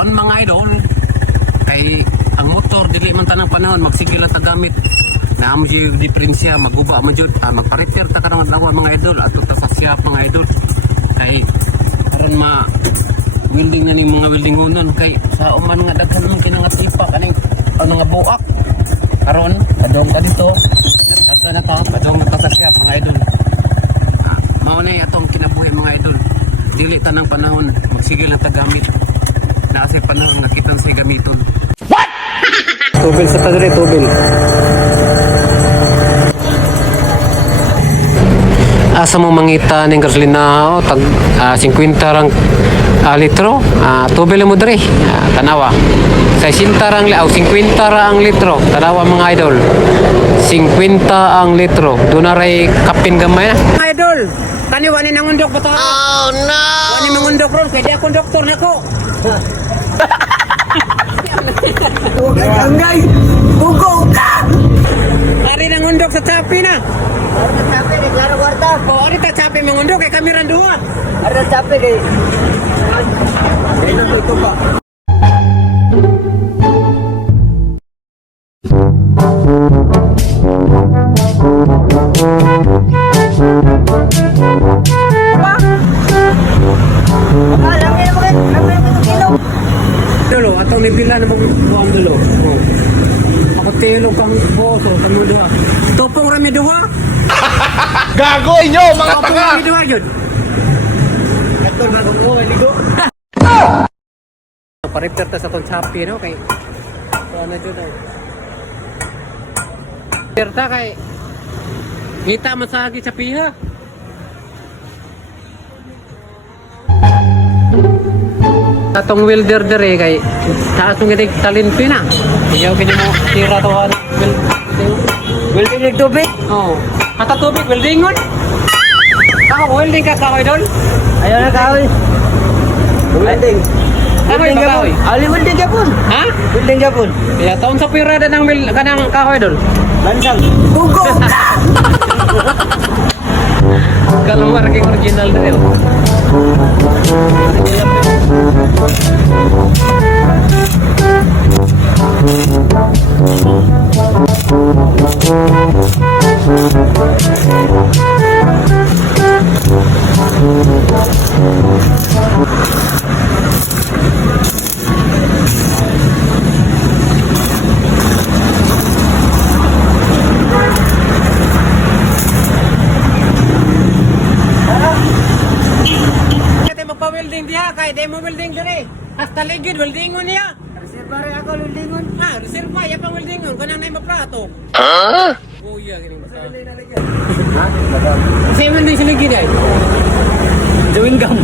Karon mga idol, kay ang motor dili man tanang panahon magsigil ta gamit. Na amo jud diferensya maguba man jud magpa-repair ta karon adlaw mga idol ato ta sa siya mga idol. Kay karon welding na ning mga welding unon kay sa uman nga daghan man kinangatipa kaning ano nga buak. Karon padong ka dito. Nagkadto na ta padong na ta sa siya mga idol. Mao na atong kinabuhi mga idol. Dili tanang panahon magsigil ta gamit. Na kasi panahon nga kitang sa gamiton. What? Tubil sa padre, tubil. Asa mo mangita ning gasolina o tag 50 rang litro, tubil mo dre. Tanawa. 60 rang 50 ra ang litro. Tanawa mga idol. 50 ang litro. Doon na ray kapin gamay na. Mga idol, kani wani nangundok bata. Oh no. Wani mangundok ron kay di ako doktor nako. Angay! Bugo ka! Ari nangundok sa chapi na. Ari na chape, kay klaro kwarta. O ari ta chapi mangundok kay kami ran duha. Ari na chape, kay... Kailan ito pa? Dolo, atau may pila na mong buwan dolo. Ako telo kang boso sa mga duha. Tupong rami duha. Gago inyo mga Tupong tanga! rami duha yun. Ito na kung buhay ligo. Pa-repair ta sa tong chapi no kay ano jud ay. Repair ta kay ngita masagi sa piha. Atong welder dere kay sa atong gitig talento na. Ayaw kini mo tira to han. Welding ng tubig? Oh. Kata tubig weldingon. Ako welding ka kahoy dol. Ayaw na kahoy. Welding. Kahoy ba kahoy? Ali welding ka po. Ha? Welding ka po. Ya taon sa pirada ng kanang kahoy dol. Lansang. Bugo ka! Kalau marking original dere. Welding dia kay demo welding dire. Hasta ligid weldingon niya. Reservare ako weldingon. Reserva ya pang weldingon kanang nay maplato. Oh iya gini basta. Ha? Kasi man din siligid ay. Chewing gum.